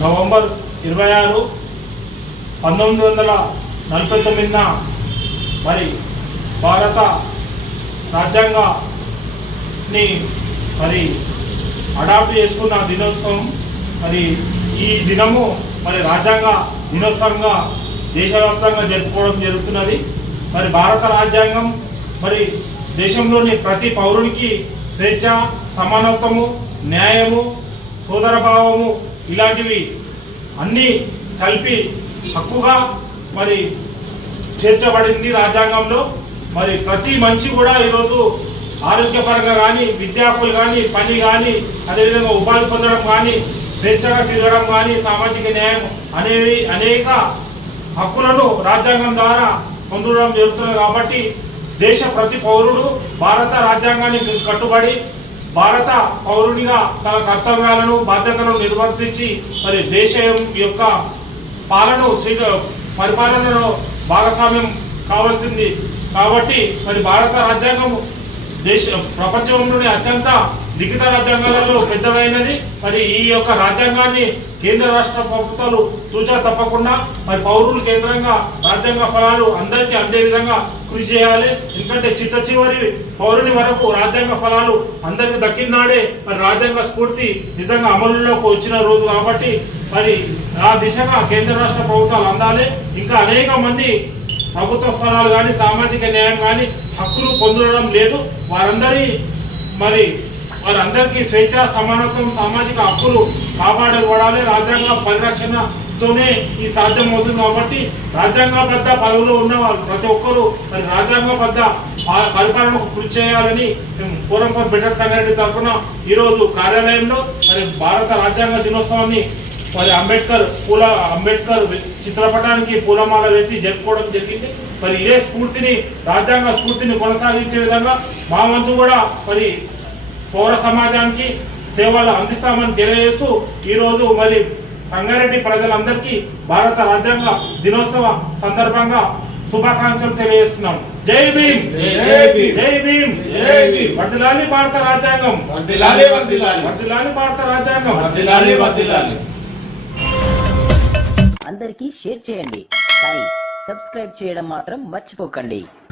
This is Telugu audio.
నవంబర్ 26, 1949 మరి భారత రాజ్యాంగాన్ని మరి అడాప్ట్ చేసుకున్న దినోత్సవం. మరి ఈ దినము మరి రాజ్యాంగ దినోత్సవంగా దేశవ్యాప్తంగా జరుపుకోవడం జరుగుతున్నది. మరి భారత రాజ్యాంగం మరి దేశంలోని ప్రతి పౌరునికి స్వేచ్ఛ, సమానత్వము, న్యాయము, సోదరభావము ఇలాంటివి అన్నీ కలిపి హక్కుగా మరి చేర్చబడింది రాజ్యాంగంలో. మరి ప్రతి మనిషి కూడా ఈరోజు ఆరోగ్యపరంగా కానీ, విద్యార్థులు కానీ, పని కానీ, అదేవిధంగా ఉపాధి పొందడం కానీ, స్వేచ్ఛగా తిరగడం కానీ, సామాజిక న్యాయం అనేవి అనేక హక్కులను రాజ్యాంగం ద్వారా పొందడం జరుగుతుంది. కాబట్టి దేశ ప్రతి పౌరుడు భారత రాజ్యాంగానికి కట్టుబడి భారత పౌరునిగా తన కర్తవ్యాలను, బాధ్యతలను నిర్వర్తించి మరి దేశం యొక్క పరిపాలనలో భాగస్వామ్యం కావాల్సింది. కాబట్టి మరి భారత రాజ్యాంగం ప్రపంచంలోని అత్యంత లిఖిత రాజ్యాంగాలలో పెద్దదైనది. మరి ఈ యొక్క రాజ్యాంగాన్ని కేంద్ర రాష్ట్ర ప్రభుత్వాలు తూచా తప్పకుండా మరి పౌరులు కేంద్రంగా రాజ్యాంగ ఫలాలు అందరికీ అందే విధంగా కృషి చేయాలి. ఎందుకంటే చిట్ట చివరి పౌరుని వరకు రాజ్యాంగ ఫలాలు అందరికీ దక్కినాడే మరి రాజ్యాంగ స్ఫూర్తి నిజంగా అమలులోకి వచ్చిన రోజు. కాబట్టి మరి ఆ దిశగా కేంద్ర రాష్ట్ర ప్రభుత్వాలు అందాలి. ఇంకా అనేక మంది ప్రభుత్వ ఫలాలు కానీ, సామాజిక న్యాయం కానీ హక్కులు పొందడం లేదు. వారందరికీ స్వేచ్ఛ, సమానత్వం, సామాజిక హక్కులు కాపాడబడాలి. రాజ్యాంగ పరిరక్షణతోనే ఈ సాధ్యమవుతుంది. కాబట్టి రాజ్యాంగబద్ధ పదవులు ఉన్న ప్రతి ఒక్కరూ మరి రాజ్యాంగబద్ధ పరిపాలనకు కృషి చేయాలని ఫోరం ఫర్ బెటర్ సంఘటన తరఫున ఈరోజు కార్యాలయంలో మరి భారత రాజ్యాంగ దినోత్సవాన్ని మరి అంబేద్కర్ చిత్రపటానికి పూలమాల వేసి జరుపుకోవడం జరిగింది. మరి ఇదే స్ఫూర్తిని, రాజ్యాంగ స్ఫూర్తిని కొనసాగించే విధంగా మా వంతు కూడా మరి పౌర సమాజానికి సేవలు అందిస్తామని తెలియజేస్తూ ఈరోజు మరి సంగారెడ్డి ప్రజలందరికీ భారత రాజ్యాంగ దినోత్సవ సందర్భంగా శుభాకాంక్షలు తెలియజేస్తున్నాం. జై భీమ్, జై భీమ్, వర్ధిల్లాలి భారత రాజ్యాంగం, వర్ధిల్లాలి భారత రాజ్యాంగం. అందరికీ షేర్ చేయండి, కానీ సబ్స్క్రైబ్ చేయడం మాత్రం మర్చిపోకండి.